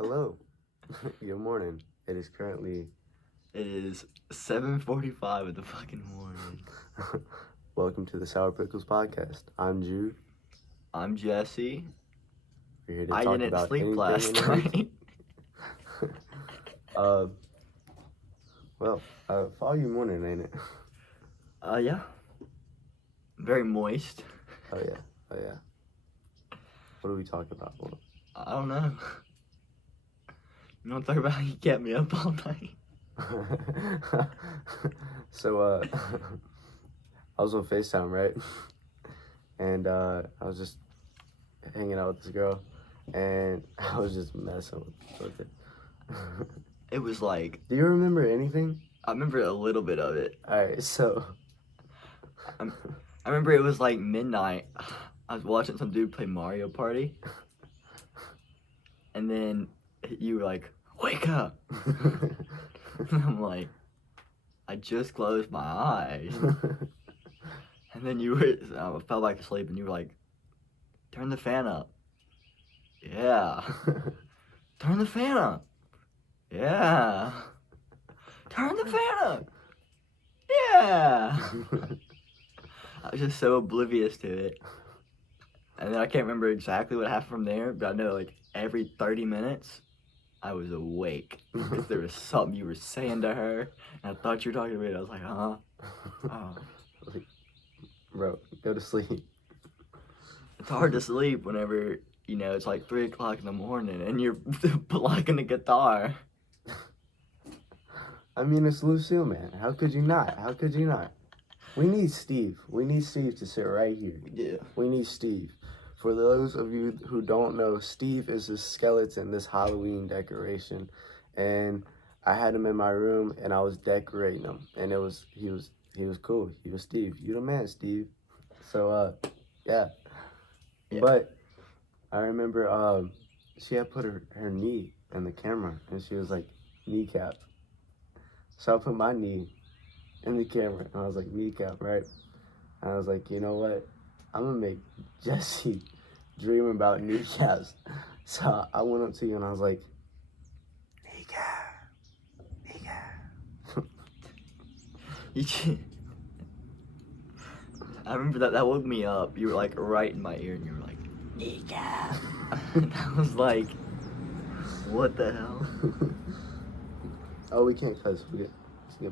Hello. Good morning. It is currently. It is 7:45 in the fucking morning. Welcome to the Sour Pickles podcast. I'm Jude. I'm Jesse. We're here to I talk didn't about sleep anything last and everything. night. Foggy morning, ain't it? Yeah. Very moist. Oh yeah. What are we talking about? I don't know. You don't think about how you kept me up all night. So, I was on FaceTime, right? And I was just hanging out with this girl, and I was just messing with it. It was like, Do you remember anything? I remember a little bit of it. Alright, so. I remember it was like midnight. I was watching some dude play Mario Party. And then you were like, wake up. And I'm like, I just closed my eyes. And then I fell back asleep and you were like, turn the fan up. Yeah. Turn the fan up. Yeah. Turn the fan up. Yeah. I was just so oblivious to it. And then I can't remember exactly what happened from there, but I know like every 30 minutes I was awake because there was something you were saying to her, and I thought you were talking to me, and I was like, huh? Oh. Bro, go to sleep. It's hard to sleep whenever, it's like 3 o'clock in the morning and you're plucking the guitar. I mean, it's Lucille, man. How could you not? We need Steve. We need Steve to sit right here. Yeah. We need Steve. For those of you who don't know, Steve is this skeleton, this Halloween decoration. And I had him in my room and I was decorating him. And he was cool. He was Steve. You the man, Steve. So yeah. But I remember she had put her knee in the camera and she was like, kneecap. So I put my knee in the camera and I was like, kneecap, right? And I was like, you know what? I'm gonna make Jesse dream about kneecaps. So I went up to you and I was like, kneecap. I remember that woke me up. You were like right in my ear and you were like, kneecap. And I was like, what the hell? Oh, we can't cuss. We get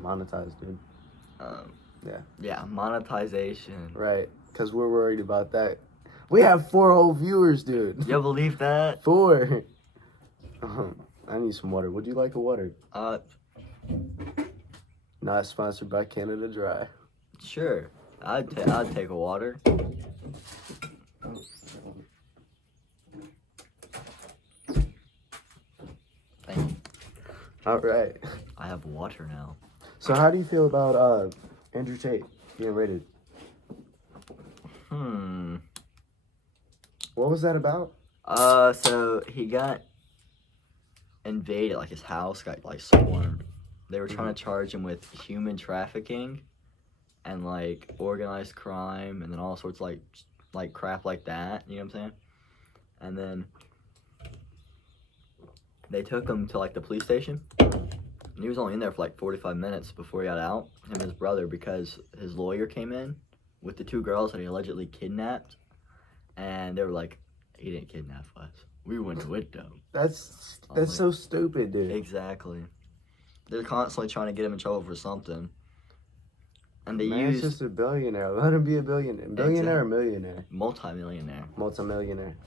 monetized, dude. Yeah, monetization. Right, because we're worried about that. We have 4 whole viewers, dude. You believe that? 4. I need some water. Would you like a water? Not sponsored by Canada Dry. Sure. I'd take a water. Thank you. All right. I have water now. So how do you feel about Andrew Tate being raided? What was that about? So he got invaded, like his house got like swarmed. They were trying to charge him with human trafficking and like organized crime and then all sorts of like crap like that, you know what I'm saying? And then they took him to like the police station. And he was only in there for like 45 minutes before he got out, him and his brother, because his lawyer came in with the 2 girls that he allegedly kidnapped. And they were like, he didn't kidnap us. We went with them. That's so stupid, dude. Exactly. They're constantly trying to get him in trouble for something. And they Man's just a billionaire. Let him be a billionaire. Billionaire or millionaire? Multi-millionaire. Multimillionaire.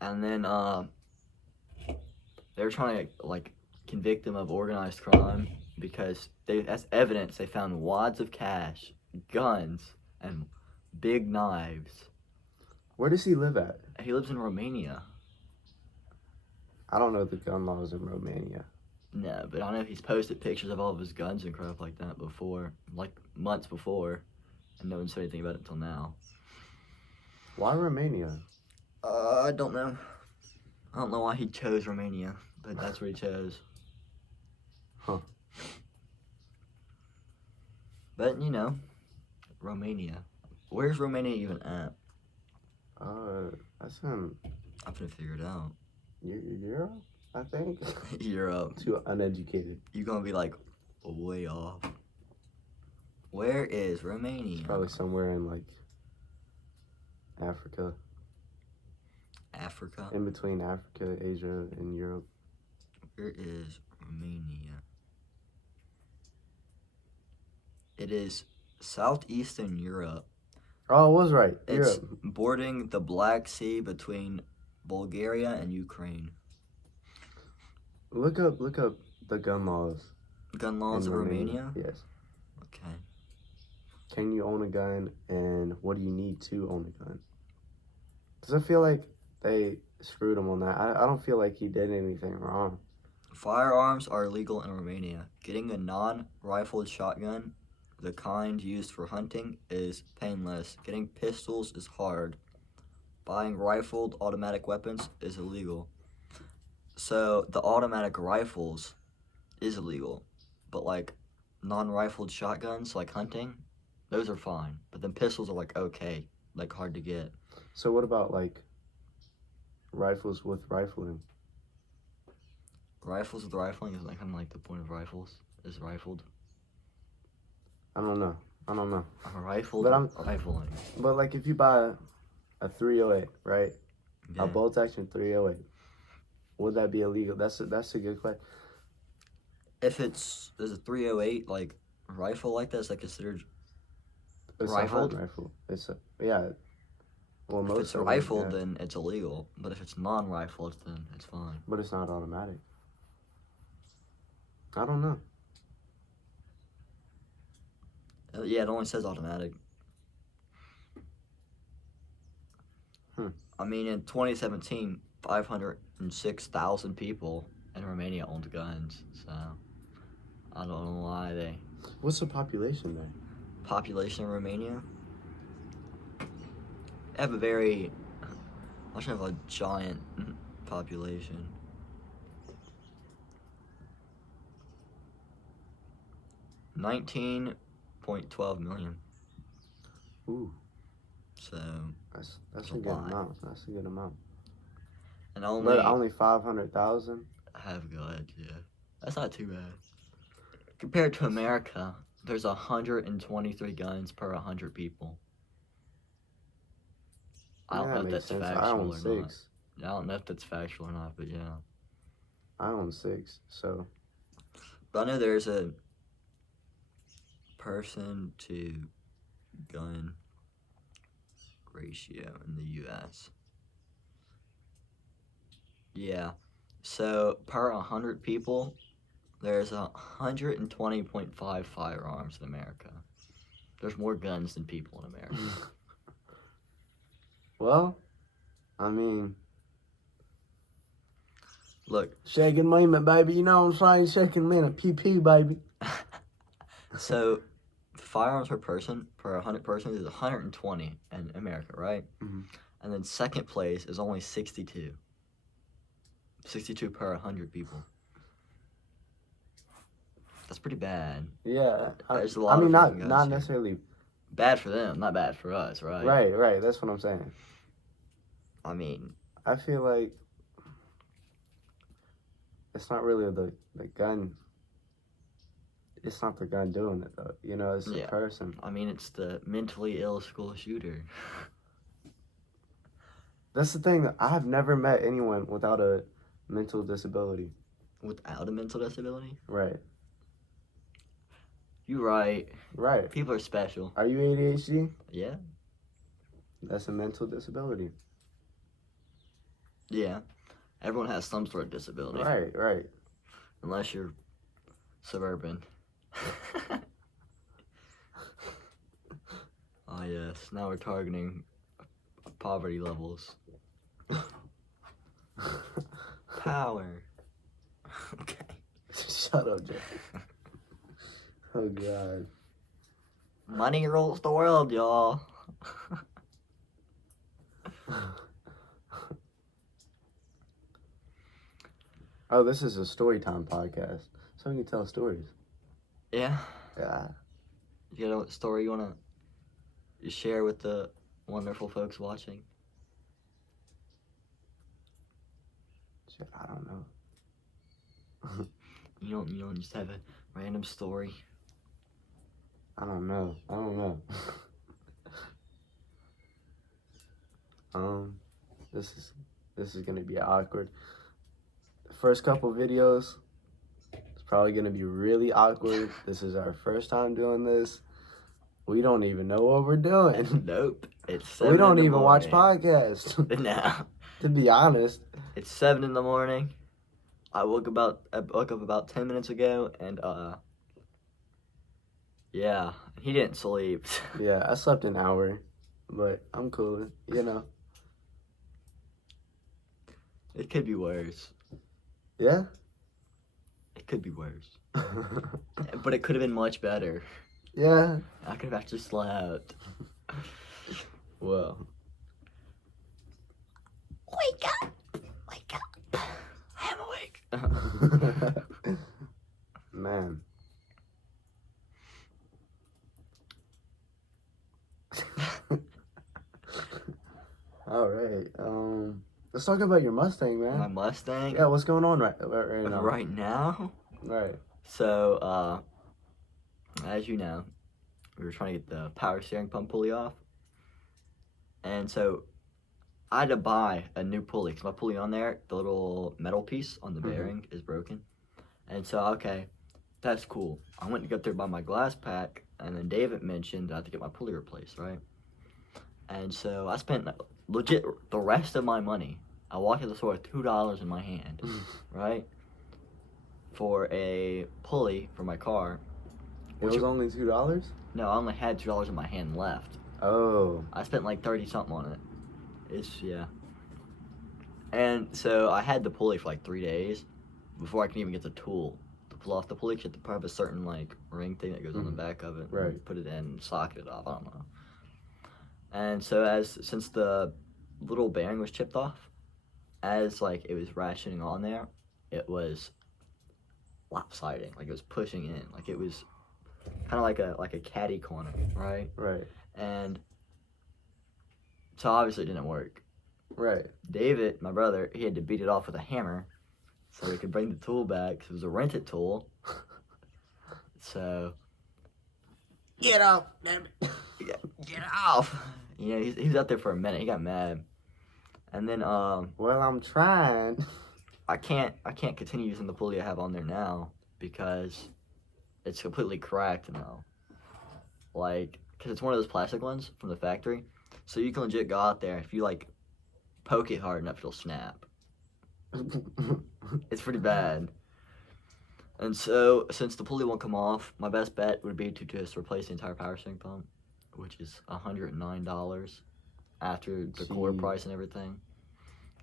And then they were trying to like convict him of organized crime because as evidence they found wads of cash, guns, and big knives. Where does he live at? He lives in Romania. I don't know the gun laws in Romania. No, but I know he's posted pictures of all of his guns and crap like that before, like months before, and no one said anything about it until now. Why Romania? I don't know. I don't know why he chose Romania, but that's what he chose. Huh. But, Romania. Where's Romania even at? That's in I'm gonna figure it out. Europe? I think. You're Too uneducated. you're gonna be like way off. Where is Romania? Probably somewhere in like Africa. Africa. In between Africa, Asia, and Europe. Where is Romania? It is southeastern Europe. Oh, I was right. It's Europe. bordering the Black Sea between Bulgaria and Ukraine. Look up the gun laws. Gun laws in of Romania? Yes. Okay. Can you own a gun, and what do you need to own a gun? Because I feel like they screwed him on that. I don't feel like he did anything wrong. Firearms are illegal in Romania. Getting a non-rifled shotgun, the kind used for hunting, is painless. Getting pistols is hard. Buying rifled automatic weapons is illegal. So the automatic rifles is illegal, but like non-rifled shotguns, like hunting, those are fine. But then pistols are like okay, like hard to get. So what about like rifles with rifling? Rifles with rifling is like kind of like the point of rifles is rifled. I don't know. A rifled But I'm- rifling. But like if you buy a 308, right? Yeah. A bolt action 308, would that be illegal? That's a good question. If is a 308 like rifle like that, is that considered? It's Rifled? a hunt rifle. Yeah. Well, If most it's a of them, rifle, yeah. then it's illegal. But if it's non-rifled, then it's fine. But it's not automatic. I don't know. Yeah, it only says automatic. I mean, in 2017, 506,000 people in Romania owned guns. So I don't know why they. What's the population there? Population in Romania. They have a very. I should have a giant population. $19.12 million. Ooh, So that's That's a a good lot. amount. That's a good amount. and only But only 500,000. have good, yeah. That's not too bad. Compared to America, there's 123 guns per 100 people. I don't Yeah, know that if makes that's sense. I factual own or 6. not. I don't know if that's factual or not, but yeah. I own 6. So But I know there's a person to gun ratio in the U.S. Yeah. So per 100 people, there's 120.5 firearms in America. There's more guns than people in America. well, I mean, Look, shaking moment, baby. You know what I'm saying? Shaking minute, PP, baby. so firearms per person, per 100 persons, is 120 in America, right? Mhm. And then second place is only 62. 62 per 100 people. That's pretty bad. Yeah, There's a I lot mean, of not freaking guns not here. necessarily. Bad for them, not bad for us, right? Right. That's what I'm saying. I mean, I feel like it's not really the gun. It's not the gun doing it though. You know, it's the Yeah. person. it's the mentally ill school shooter. That's the thing. I have never met anyone without a mental disability. Without a mental disability? Right. You right. Right. People are special. Are you ADHD? Yeah? That's a mental disability. Yeah. Everyone has some sort of disability. Right. Unless you're suburban. Oh, yes. Now we're targeting poverty levels. Power. Okay. Shut up, Jay. Oh God. Money rules the world, y'all. Oh, this is a story time podcast, so we can tell stories. Yeah. Yeah. You got a story you want to share with the wonderful folks watching? Shit, I don't know. You don't just have a random story. I don't know. This is gonna be awkward. The first couple videos, it's probably gonna be really awkward. This is our first time doing this. We don't even know what we're doing. Nope. It's We 7 don't in the even watch morning. podcasts. No. To be honest. It's 7 in the morning. I woke up about 10 minutes ago, and yeah, he didn't sleep. Yeah, I slept an hour, but I'm cool. You know. It could be worse. Yeah. It could be worse. But it could have been much better. Yeah. I could have actually slept. Well. Wake up! Wake up! I am awake. Man. All right. Let's talk about your Mustang, man. My Mustang? Yeah, what's going on right now? Right now? Right. So, as you know, we were trying to get the power steering pump pulley off. And so, I had to buy a new pulley, because my pulley on there, the little metal piece on the bearing is broken. And so, okay, that's cool. I went to go there buy my glass pack, and then David mentioned I had to get my pulley replaced, right? And so, I spent legit the rest of my money. I walked to the store with $2 in my hand, right? For a pulley for my car. It was only $2? No, I only had $2 in my hand left. Oh. I spent like 30 something on it. Yeah. And so I had the pulley for like 3 days before I can even get the tool to pull off the pulley. 'Cause you have to have a certain like ring thing that goes on the back of it. Right. And put it in, socket it off. I don't know. And so since the little bearing was chipped off, as like it was ratcheting on there, it was lopsiding. Like it was pushing in. Like it was kind of like a caddy corner, right? Right. And so obviously it didn't work. Right. David, my brother, he had to beat it off with a hammer so we could bring the tool back, 'cause it was a rented tool. So Get off, damn it. get off. You know, he was out there for a minute. He got mad, and then Well, I'm trying. I can't continue using the pulley I have on there now because it's completely cracked now. Like, because it's one of those plastic ones from the factory, so you can legit go out there, if you like poke it hard enough, it'll snap. It's pretty bad. And so, since the pulley won't come off, my best bet would be to just replace the entire power steering pump, which is $109 after the core Gee. price and everything.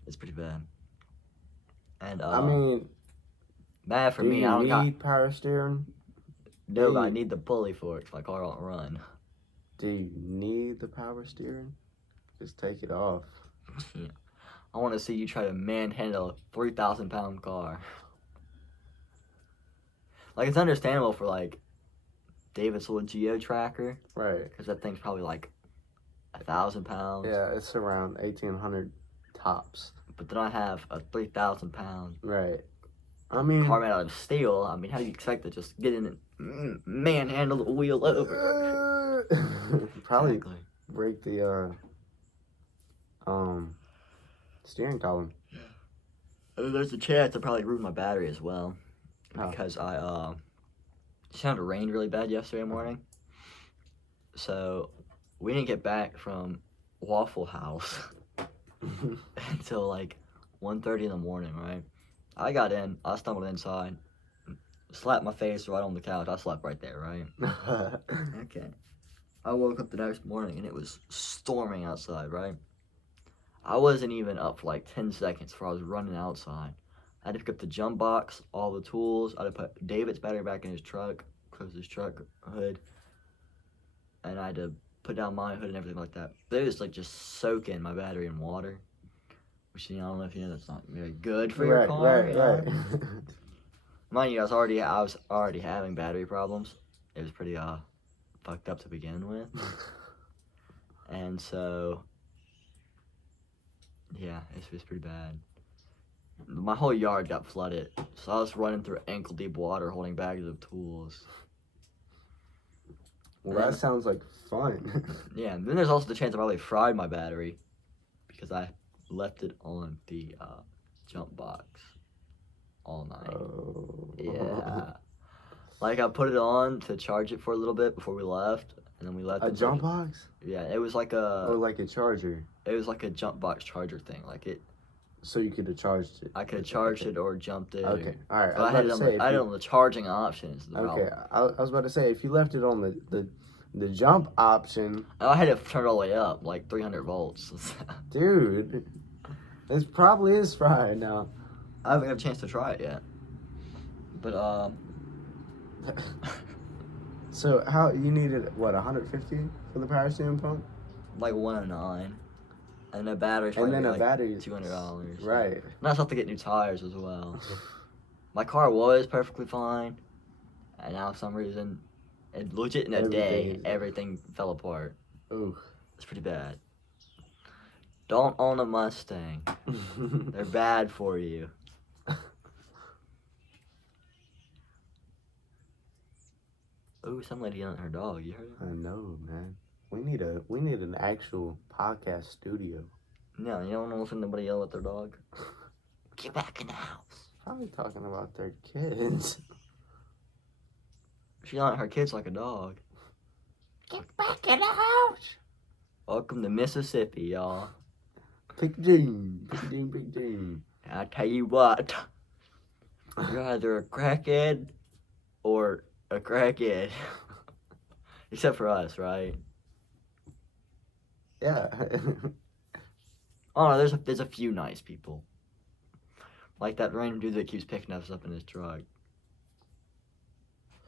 It's pretty bad. And I mean, bad for do me. you I don't got need power steering? no. do I you- need the pulley for it, 'cause my car won't run. Do you need the power steering? Just take it off. I want to see you try to manhandle a 3,000-pound car. Like, it's understandable for like David's little Geo tracker, Right. because that thing's probably like 1,000 pounds. Yeah, it's around 1,800 tops. But then I have a 3,000-pound Right. I mean, car made out of steel. I mean, how do you expect to just get in and manhandle the wheel over? probably Exactly. break the steering column. There's a chance I'll probably ruin my battery as well, How? because it sounded rained really bad yesterday morning. So we didn't get back from Waffle House until like 1:30 in the morning, right? I got in, I stumbled inside, slapped my face right on the couch. I slept right there, right? Okay. I woke up the next morning and it was storming outside, right? I wasn't even up for like 10 seconds before I was running outside. I had to pick up the jump box, all the tools. I had to put David's battery back in his truck, close his truck hood, and I had to put down my hood and everything like that. They was like just soaking my battery in water, which, you know, I don't know if you know, that's not very good for your car. You know? Right. Mind you, I was already having battery problems. It was pretty fucked up to begin with, and so yeah, it was pretty bad. My whole yard got flooded, So I was running through ankle deep water holding bags of tools. Well, that sounds like fun. Yeah, and then there's also the chance I probably fried my battery because I left it on the jump box all night. Oh. Yeah. Like I put it on to charge it for a little bit before we left, and then we left A it. jump box? Yeah, it was like Or like a charger? it was like a jump box charger thing. Like it, So you could have charged it. I could have charged it or jumped it. Okay, all right. But I had it on the charging options. Okay, I was about to say, if you left it on the jump option, I had it turned all the way up, like 300 volts. dude, this probably is fried now. I haven't had a chance to try it yet. But So how you needed what 150 for the power steering pump, like 109, and a battery. and then a like battery, $200. right? And I still have to get new tires as well. My car was perfectly fine, and now for some reason, it legit in a day, everything fell apart. Ooh. It's pretty bad. Don't own a Mustang. They're bad for you. Ooh, some lady yelling at her dog. You heard it? I know, man. We need an actual podcast studio. No, you don't want to listen to nobody yell at their dog. Get back in the house. Probably talking about their kids. She yelling at her kids like a dog. Get back in the house. Welcome to Mississippi, y'all. Big Dean, Big Dean, Big Dean. I tell you what, you're either a crackhead or a crackhead. Except for us, right? Yeah. Oh no, there's a few nice people. Like that random dude that keeps picking us up in his truck.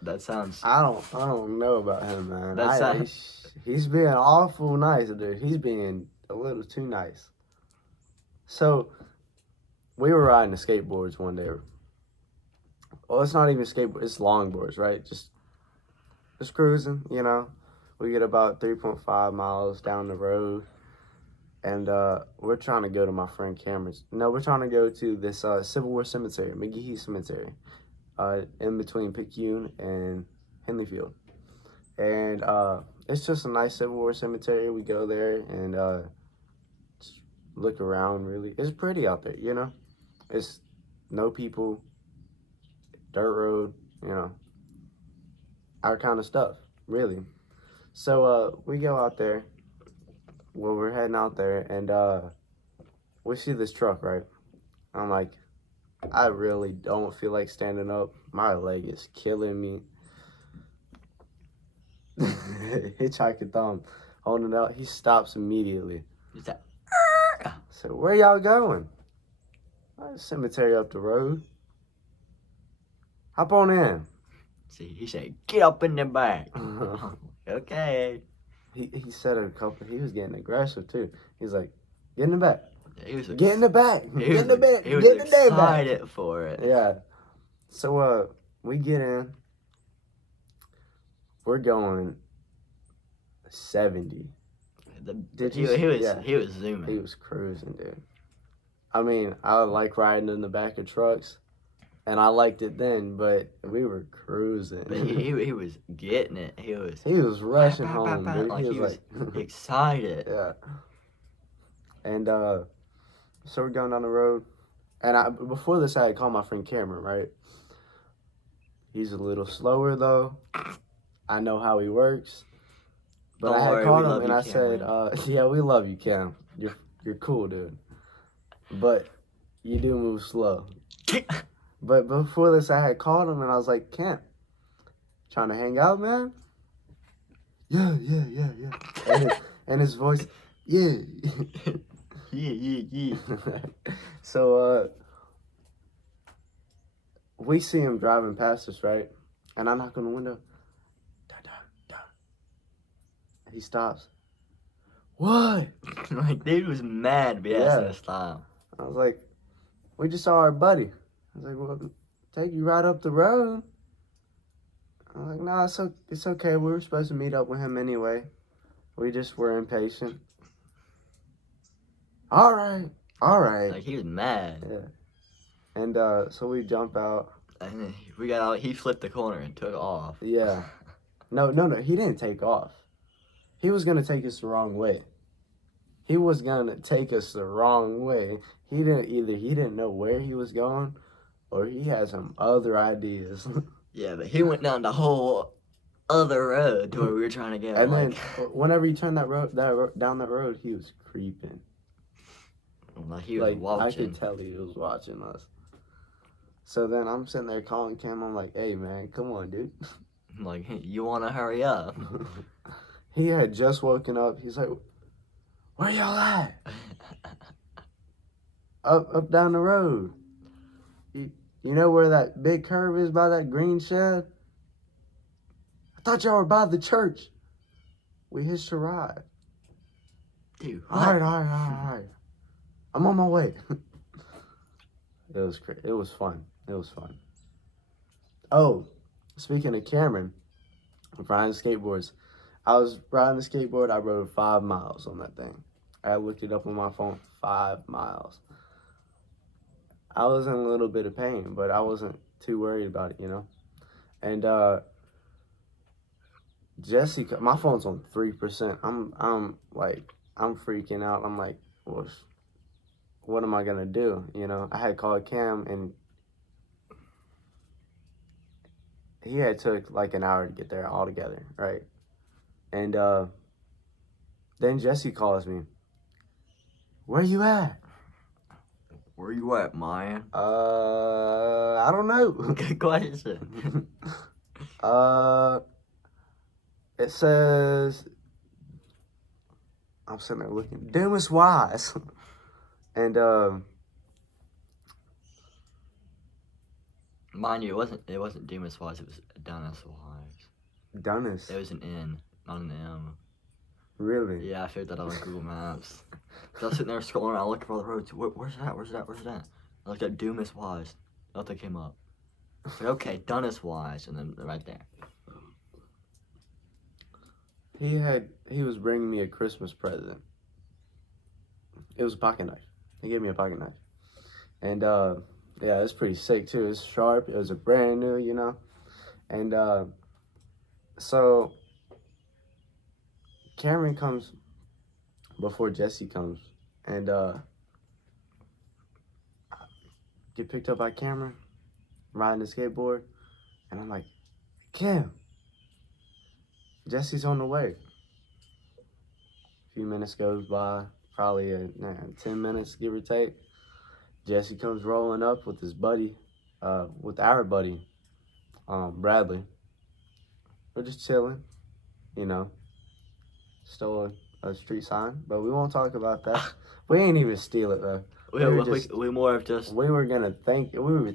That sounds. I don't know about him, man. That sounds. He's being awful nice, dude. He's being a little too nice. So, we were riding the skateboards one day. Well, it's not even skateboard. It's longboards, right? Just cruising, you know. We get about 3.5 miles down the road, and we're trying to go to my friend Cameron's. No, we're trying to go to this Civil War cemetery, McGehee Cemetery, in between Picayune and Henleyfield. And it's just a nice Civil War cemetery. We go there and just look around, really. It's pretty out there, you know. It's no people, dirt road, you know. Our kind of stuff, really. So we go out there. Well, we're heading out there, and we see this truck, right? I'm like, I really don't feel like standing up. My leg is killing me. Hitchhiker thumb, holding it out. He stops immediately. Is that? So where y'all going? Cemetery up the road. Hop on in. See, he said, "Get up in the back." Okay. He said it a couple. He was getting aggressive too. He's like, "Get in the back. He was Get in the back. he Get in the back. He was Get in the back." excited for it. Yeah. So we get in. We're going 70. He was zooming. He was cruising, dude. I mean, I like riding in the back of trucks, and I liked it then, but we were cruising. But he was getting it. He was rushing home, dude. like He was like excited. yeah. And so we're going down the road, and before this I had called my friend Cameron, right? He's a little slower though. I know how he works. But Don't I had worry, called we him love and you, I said, yeah, we love you, Cam. You're cool, dude. But you do move slow. But before this, I had called him and I was like, Cam, trying to hang out, man? Yeah. And his voice, yeah. Yeah. So, we see him driving past us, right? And I knock on the window. Da. He stops. What? Like, dude was mad to be asking to stop. I was like, we just saw our buddy. I was like, well, take you right up the road. I was like, no, it's okay. We were supposed to meet up with him anyway. We just were impatient. All right. Like, he was mad. Yeah. And so we jump out. And then we got out. He flipped the corner and took off. Yeah. No, he didn't take off. He was gonna take us the wrong way. He was gonna take us the wrong way. He didn't know where he was going, or he had some other ideas. Yeah, but he went down the whole other road to where we were trying to go. And like, then whenever he turned down that road, he was creeping. like he was I watching. could tell he was watching us. So then I'm sitting there calling Cam. I'm like, "Hey man, come on, dude." Like, you want to hurry up? He had just woken up. He's like, "Where y'all at?" Up down the road. You know where that big curve is by that green shed? I thought y'all were by the church. We hitched a ride. Dude, All right. I'm on my way. It was crazy. It was fun. Oh, speaking of Cameron, riding skateboards. I was riding the skateboard. I rode 5 miles on that thing. I looked it up on my phone. 5 miles. I was in a little bit of pain, but I wasn't too worried about it, you know. And Jessica, my phone's on 3%. I'm freaking out. I'm like, well, what am I gonna do? You know, I had called Cam, and he had took like an hour to get there altogether, right? And then Jesse calls me. Where you at? where you at, man? I don't know. Good question. It says, I'm sitting there looking, Dumas Wise. And Mind you, it wasn't Demas Wise, it was Dennis Wise. Dunas. It was an N, not an M. Really? Yeah, I figured that out on Google Maps. So I was sitting there scrolling around looking for the roads. Where's that? I looked at Dumas Wise. Nothing came up. I was like, okay, Dennis Wise, and then right there. He was bringing me a Christmas present. It was a pocket knife. He gave me a pocket knife. And yeah, it's pretty sick too. It's sharp. It was a brand new, you know. And so Cameron comes before Jesse comes, and get picked up by Cameron riding the skateboard, and I'm like, Cam, Jesse's on the way. A few minutes goes by, probably 10 minutes, give or take. Jesse comes rolling up with his buddy, with our buddy, Bradley. We're just chilling, you know. Stole a street sign, but we won't talk about that. We ain't even steal it though. We more of just. We were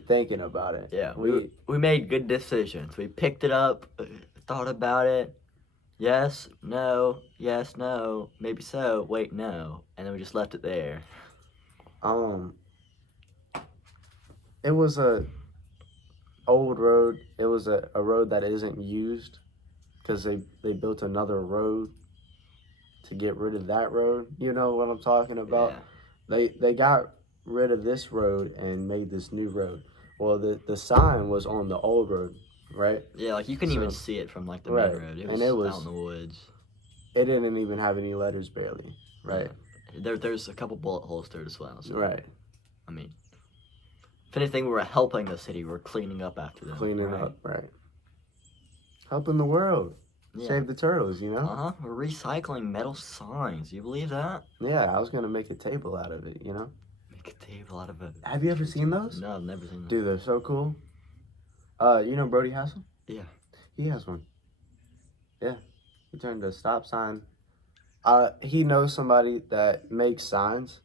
thinking about it. Yeah, we made good decisions. We picked it up, thought about it. Yes, no, maybe so, wait, no. And then we just left it there. It was a old road. It was a road that isn't used because they built another road to get rid of that road. You know what I'm talking about? Yeah. They got rid of this road and made this new road. Well, the sign was on the old road, right? Yeah, like you couldn't even see it from like the main road. It was out in the woods. It didn't even have any letters, barely, right? Yeah. There's a couple bullet holes there as well. So, right. I mean, if anything, we were helping the city. We're cleaning up after them. Cleaning up, right. Helping the world. Yeah. Save the turtles, you know? We're recycling metal signs. You believe that? Yeah, I was going to make a table out of it, you know? Make a table out of it. Have you ever seen those? No, I've never seen them. Dude, they're so cool. You know Brody Hassel? Yeah. He has one. Yeah. He turned a stop sign. He knows somebody that makes signs.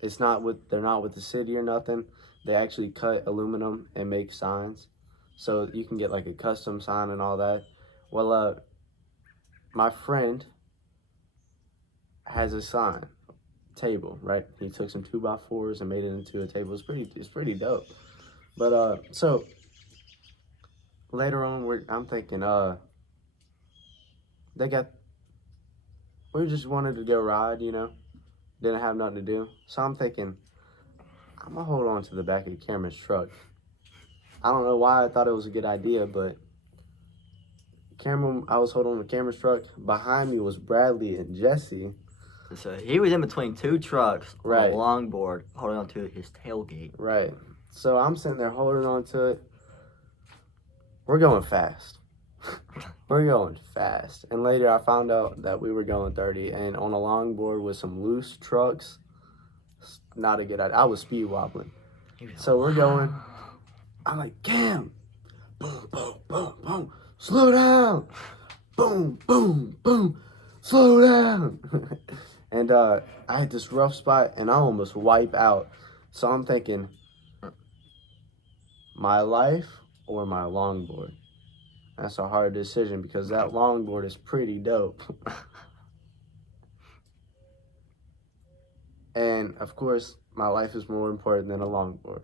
They're not with the city or nothing. They actually cut aluminum and make signs. So you can get like a custom sign and all that. Well, my friend has a sign table, right? He took some 2x4s and made it into a table. It's pretty dope. But so later on, I'm thinking, we just wanted to go ride, you know, didn't have nothing to do. So I'm thinking, I'm gonna hold on to the back of Cameron's truck. I don't know why I thought it was a good idea, but I was holding on to Cameron's truck. Behind me was Bradley and Jesse. So he was in between two trucks on Right. a longboard, holding on to his tailgate. Right. So I'm sitting there holding on to it. We're going fast. We're going fast. And later I found out that we were going 30 and on a longboard with some loose trucks. Not a good idea. I was speed wobbling. He was So we're going. I'm like, Cam, boom, boom, boom, boom, slow down. Boom, boom, boom, slow down. And I had this rough spot and I almost wipe out. So I'm thinking, my life or my longboard? That's a hard decision because that longboard is pretty dope. And of course, my life is more important than a longboard.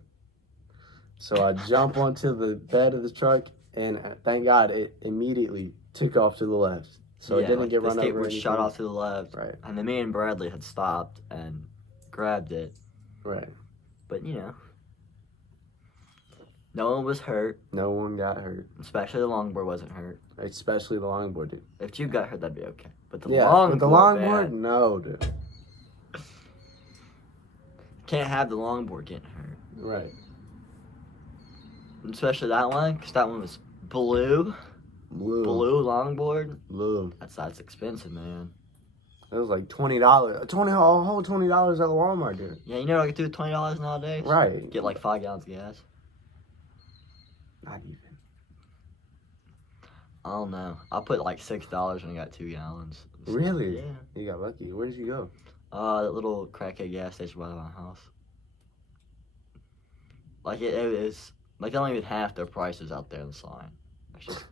So I jump onto the bed of the truck, and thank God it immediately took off to the left. So it didn't get run over. The skateboard shot off to the left, Right. and then me and Bradley had stopped and grabbed it. Right. But no one was hurt. No one got hurt, Especially the longboard wasn't hurt. especially the longboard, dude. If you got hurt, that'd be okay. But the But the longboard, longboard, no, dude. can't have the longboard getting hurt. Right. Especially that one, because that one was blue. Blue longboard. Blue. That's expensive, man. It was like $20. A whole $20 at Walmart, dude. Yeah, you know what I could do with $20 nowadays? Right. Get like 5 gallons of gas. Not even. I don't know. I put like $6 when I got 2 gallons. Really? Yeah. You got lucky. Where did you go? That little crackhead gas station by my house. Like it is like they don't even have their prices out there on the sign. It's just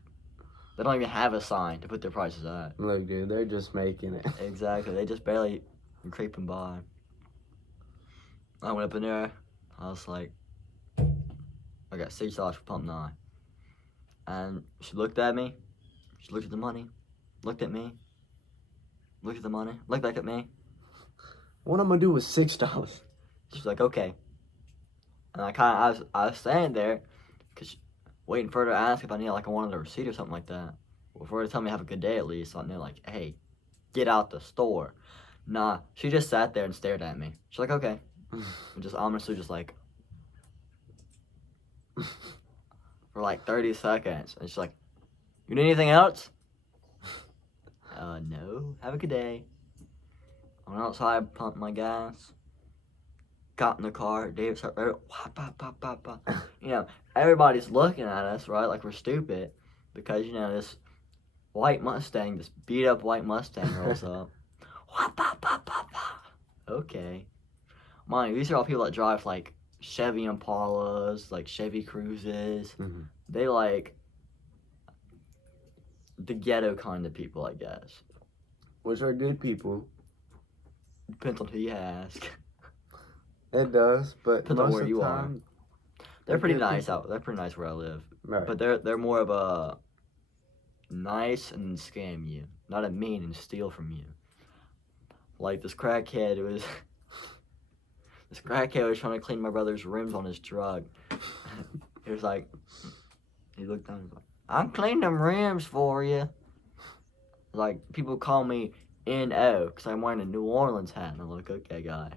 they don't even have a sign to put their prices at. Look, dude, they're just making it. Exactly. They just barely creeping by. I went up in there. I was like, I got $6 for pump 9. And she looked at me. She looked at the money. Looked at me. Looked at the money. Looked back at me. What I'm gonna do with $6? She's like, okay. And I was standing there, cause waiting for her to ask if I wanted a receipt or something like that, or for her to tell me have a good day at least. So I knew like, hey, get out the store. Nah, she just sat there and stared at me. She's like, okay, and just honestly just like for like 30 seconds, and she's like, you need anything else? No. Have a good day. I went outside, pumped my gas. Got in the car, David started, everybody's looking at us, right, like we're stupid, because, this white Mustang, this beat-up white Mustang rolls up. Okay. Mind you, these are all people that drive, like, Chevy Impalas, like, Chevy Cruises. Mm-hmm. They, like, the ghetto kind of people, I guess. Which are good people. Depends on who you ask. It does, but Depends on most where of you the are. time, They're pretty good nice people. out. They're pretty nice where I live. Right. But they're more of a nice and scam you, not a mean and steal from you. Like this crackhead was trying to clean my brother's rims on his truck. He was like, he looked down and was like, I'll clean them rims for you. Like people call me N.O. because I'm wearing a New Orleans hat, and I'm like, okay, guy.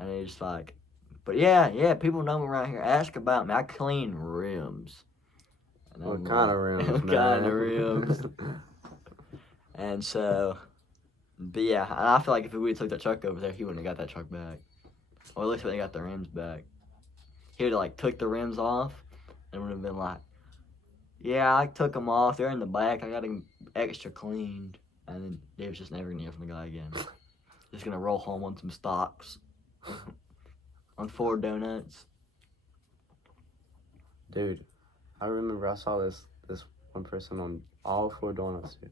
And he's just like, but yeah, people know me around here. Ask about me. I clean rims. And What I'm kind like, of rims, What man? kind of rims? And so, but yeah, and I feel like if we would have took that truck over there, he wouldn't have got that truck back. Or at least when they got the rims back. He would have like took the rims off and would have been like, yeah, I took them off. They're in the back. I got them extra cleaned. And then Dave's just never gonna hear from the guy again. Just gonna roll home on some stocks. On 4 donuts. Dude, I remember I saw this one person on all 4 donuts, dude.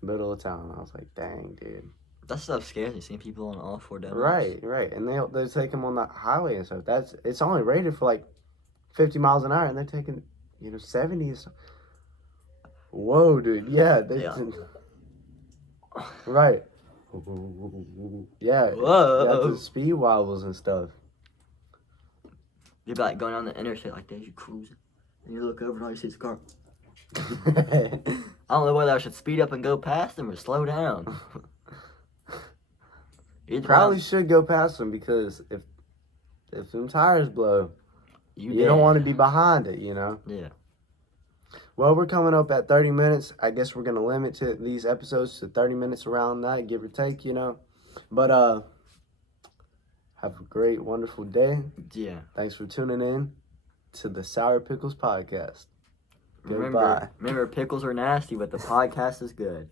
Middle of town. I was like, dang, dude. That stuff scares me, seeing people on all 4 donuts. Right. And they take them on the highway and stuff. It's only rated for like 50 miles an hour, and they're taking 70 or something. Whoa, dude. Yeah. Right. Yeah. Whoa. Got the speed wobbles and stuff. You'd be like going on the interstate like this, you cruising, and you look over and all you see is a car. I don't know whether I should speed up and go past them or slow down. Either Probably one, should go past them because if them tires blow, you you don't dead. want to be behind it, you know? Yeah. Well, we're coming up at 30 minutes. I guess we're going to limit these episodes to 30 minutes around that, give or take, you know? But, have a great, wonderful day. Yeah. Thanks for tuning in to the Sour Pickles Podcast. Goodbye. Remember, pickles are nasty, but the podcast is good.